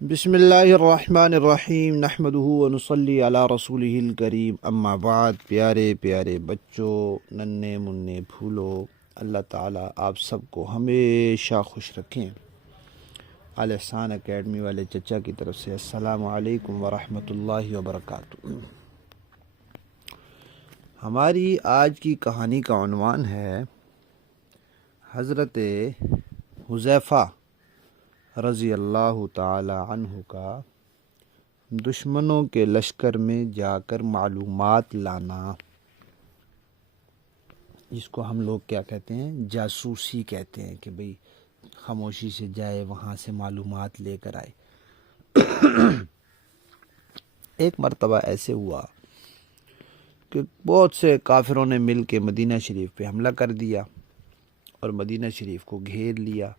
بسم اللہ الرحمن الرحیم نحمدہ ونصلی علی رسولہ الکریم اما بعد۔ پیارے پیارے بچوں، ننھے منھے پھولو، اللہ تعالیٰ آپ سب کو ہمیشہ خوش رکھیں۔ الاحسان اکیڈمی والے چچا کی طرف سے السلام علیکم ورحمۃ اللہ وبرکاتہ۔ ہماری آج کی کہانی کا عنوان ہے حضرت حذیفہ رضی اللہ تعالی عنہ کا دشمنوں کے لشکر میں جا کر معلومات لانا، جس کو ہم لوگ کیا کہتے ہیں، جاسوسی کہتے ہیں، کہ بھئی خاموشی سے جائے، وہاں سے معلومات لے کر آئے۔ ایک مرتبہ ایسے ہوا کہ بہت سے کافروں نے مل کے مدینہ شریف پہ حملہ کر دیا اور مدینہ شریف کو گھیر لیا،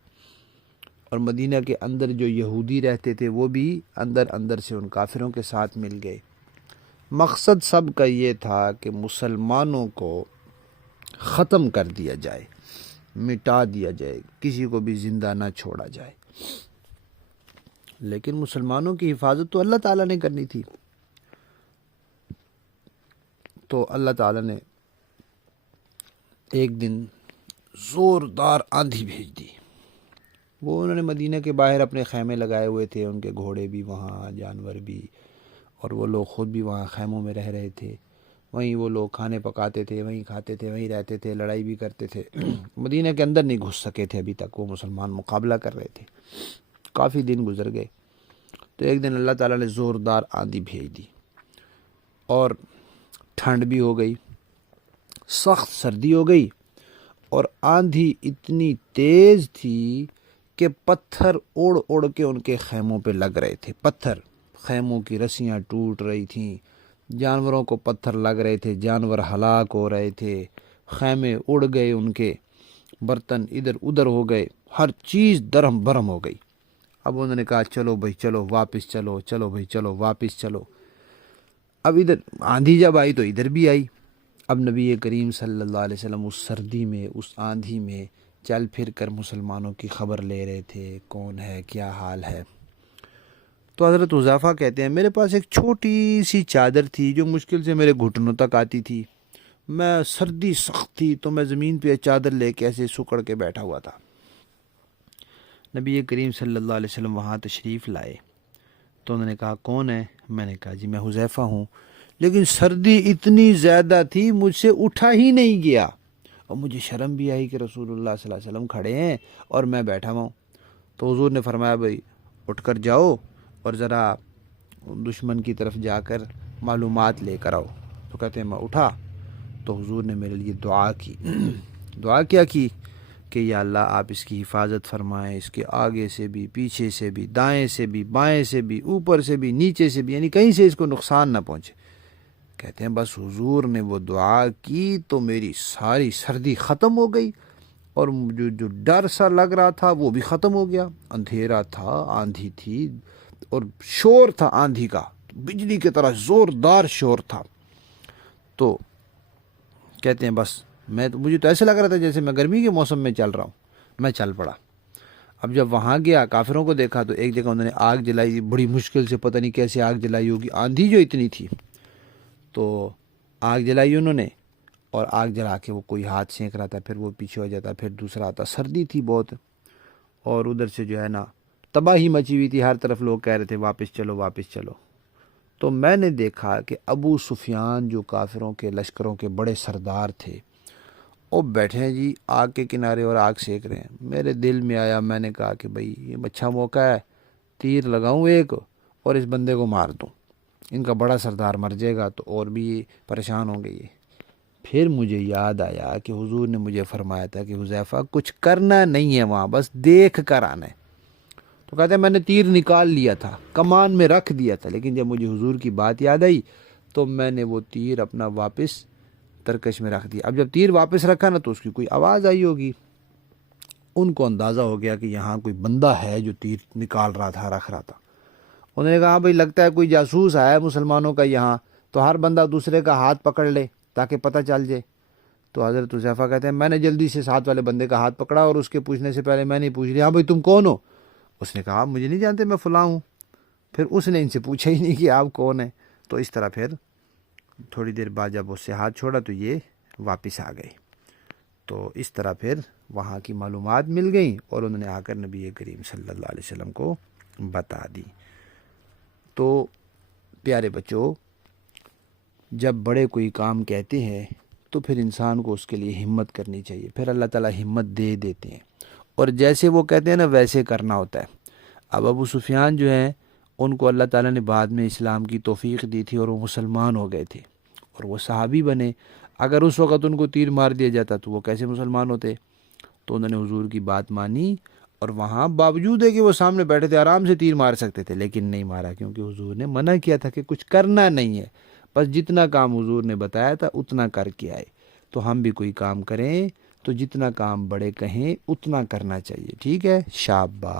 اور مدینہ کے اندر جو یہودی رہتے تھے وہ بھی اندر سے ان کافروں کے ساتھ مل گئے۔ مقصد سب کا یہ تھا کہ مسلمانوں کو ختم کر دیا جائے، مٹا دیا جائے، کسی کو بھی زندہ نہ چھوڑا جائے۔ لیکن مسلمانوں کی حفاظت تو اللہ تعالیٰ نے کرنی تھی، تو اللہ تعالیٰ نے ایک دن زوردار آندھی بھیج دی۔ وہ انہوں نے مدینہ کے باہر اپنے خیمے لگائے ہوئے تھے، ان کے گھوڑے بھی وہاں، جانور بھی، اور وہ لوگ خود بھی وہاں خیموں میں رہ رہے تھے۔ وہیں وہ لوگ کھانے پکاتے تھے، وہیں کھاتے تھے، وہیں رہتے تھے، لڑائی بھی کرتے تھے۔ مدینہ کے اندر نہیں گھس سکے تھے ابھی تک، وہ مسلمان مقابلہ کر رہے تھے۔ کافی دن گزر گئے تو ایک دن اللہ تعالیٰ نے زوردار آندھی بھیج دی، اور ٹھنڈ بھی ہو گئی، سخت سردی ہو گئی، اور آندھی اتنی تیز تھی کہ پتھر اڑ اڑ کے ان کے خیموں پہ لگ رہے تھے۔ پتھر، خیموں کی رسیاں ٹوٹ رہی تھیں، جانوروں کو پتھر لگ رہے تھے، جانور ہلاک ہو رہے تھے، خیمے اڑ گئے، ان کے برتن ادھر ادھر ہو گئے، ہر چیز درہم برہم ہو گئی۔ اب انہوں نے کہا چلو بھائی چلو واپس چلو، چلو بھائی چلو واپس چلو۔ اب ادھر آندھی جب آئی تو ادھر بھی آئی۔ اب نبی کریم صلی اللہ علیہ وسلم اس سردی میں، اس آندھی میں چل پھر کر مسلمانوں کی خبر لے رہے تھے، کون ہے، کیا حال ہے۔ تو حضرت حذیفہ کہتے ہیں میرے پاس ایک چھوٹی سی چادر تھی جو مشکل سے میرے گھٹنوں تک آتی تھی۔ میں سردی سخت تھی تو میں زمین پہ چادر لے کے ایسے سکڑ کے بیٹھا ہوا تھا۔ نبی کریم صلی اللہ علیہ وسلم وہاں تشریف لائے تو انہوں نے کہا کون ہے؟ میں نے کہا جی میں حذیفہ ہوں، لیکن سردی اتنی زیادہ تھی مجھ سے اٹھا ہی نہیں گیا، اور مجھے شرم بھی آئی کہ رسول اللہ صلی اللہ علیہ وسلم کھڑے ہیں اور میں بیٹھا ہوا ہوں۔ تو حضور نے فرمایا بھائی اٹھ کر جاؤ اور ذرا دشمن کی طرف جا کر معلومات لے کر آؤ۔ تو کہتے ہیں میں اٹھا تو حضور نے میرے لیے دعا کی۔ دعا کیا کی کہ یا اللہ آپ اس کی حفاظت فرمائیں، اس کے آگے سے بھی، پیچھے سے بھی، دائیں سے بھی، بائیں سے بھی، اوپر سے بھی، نیچے سے بھی، یعنی کہیں سے اس کو نقصان نہ پہنچے۔ کہتے ہیں بس حضور نے وہ دعا کی تو میری ساری سردی ختم ہو گئی، اور جو ڈر سا لگ رہا تھا وہ بھی ختم ہو گیا۔ اندھیرا تھا، آندھی تھی، اور شور تھا آندھی کا، بجلی کی طرح زوردار شور تھا۔ تو کہتے ہیں بس مجھے تو ایسے لگ رہا تھا جیسے میں گرمی کے موسم میں چل رہا ہوں، میں چل پڑا۔ اب جب وہاں گیا، کافروں کو دیکھا تو ایک جگہ انہوں نے آگ جلائی، بڑی مشکل سے، پتہ نہیں کیسے آگ جلائی ہوگی، آندھی جو اتنی تھی۔ تو آگ جلائی انہوں نے، اور آگ جلا کے وہ کوئی ہاتھ سینک رہا تھا، پھر وہ پیچھے ہو جاتا، پھر دوسرا آتا۔ سردی تھی بہت، اور ادھر سے جو ہے نا تباہی مچی ہوئی تھی، ہر طرف لوگ کہہ رہے تھے واپس چلو واپس چلو۔ تو میں نے دیکھا کہ ابو سفیان جو کافروں کے لشکروں کے بڑے سردار تھے، وہ بیٹھے ہیں جی آگ کے کنارے اور آگ سینک رہے ہیں۔ میرے دل میں آیا، میں نے کہا کہ بھئی یہ اچھا موقع ہے، تیر لگاؤں ایک اور اس بندے کو مار دوں، ان کا بڑا سردار مر جائے گا تو اور بھی پریشان ہوں گے یہ۔ پھر مجھے یاد آیا کہ حضور نے مجھے فرمایا تھا کہ حذیفہ کچھ کرنا نہیں ہے وہاں، بس دیکھ کر آنا ہے۔ تو کہتے ہیں میں نے تیر نکال لیا تھا، کمان میں رکھ دیا تھا، لیکن جب مجھے حضور کی بات یاد آئی تو میں نے وہ تیر اپنا واپس ترکش میں رکھ دیا۔ اب جب تیر واپس رکھا نا تو اس کی کوئی آواز آئی ہوگی، ان کو اندازہ ہو گیا کہ یہاں کوئی بندہ ہے جو تیر نکال رہا تھا، رکھ رہا تھا۔ انہوں نے کہا بھئی لگتا ہے کوئی جاسوس آیا ہے مسلمانوں کا یہاں، تو ہر بندہ دوسرے کا ہاتھ پکڑ لے تاکہ پتہ چل جائے۔ تو حضرت حذیفہ کہتے ہیں میں نے جلدی سے ساتھ والے بندے کا ہاتھ پکڑا، اور اس کے پوچھنے سے پہلے میں نے پوچھ لیا ہاں بھئی تم کون ہو؟ اس نے کہا مجھے نہیں جانتے، میں فلاں ہوں۔ پھر اس نے ان سے پوچھا ہی نہیں کہ آپ کون ہیں. تو اس طرح پھر تھوڑی دیر بعد جب اس سے ہاتھ چھوڑا تو یہ واپس آ گئے. تو اس طرح پھر وہاں کی معلومات مل گئیں اور انہوں نے آ کر نبی کریم صلی اللہ علیہ وسلم کو بتا دی. تو پیارے بچوں، جب بڑے کوئی کام کہتے ہیں تو پھر انسان کو اس کے لیے ہمت کرنی چاہیے. پھر اللہ تعالیٰ ہمت دے دیتے ہیں اور جیسے وہ کہتے ہیں نا ویسے کرنا ہوتا ہے. اب ابو سفیان جو ہیں ان کو اللہ تعالیٰ نے بعد میں اسلام کی توفیق دی تھی اور وہ مسلمان ہو گئے تھے اور وہ صحابی بنے. اگر اس وقت ان کو تیر مار دیا جاتا تو وہ کیسے مسلمان ہوتے؟ تو انہوں نے حضور کی بات مانی اور وہاں باوجود ہے کہ وہ سامنے بیٹھے تھے آرام سے تیر مار سکتے تھے لیکن نہیں مارا، کیونکہ حضور نے منع کیا تھا کہ کچھ کرنا نہیں ہے، بس جتنا کام حضور نے بتایا تھا اتنا کر کے آئے. تو ہم بھی کوئی کام کریں تو جتنا کام بڑے کہیں اتنا کرنا چاہیے. ٹھیک ہے، شاباش.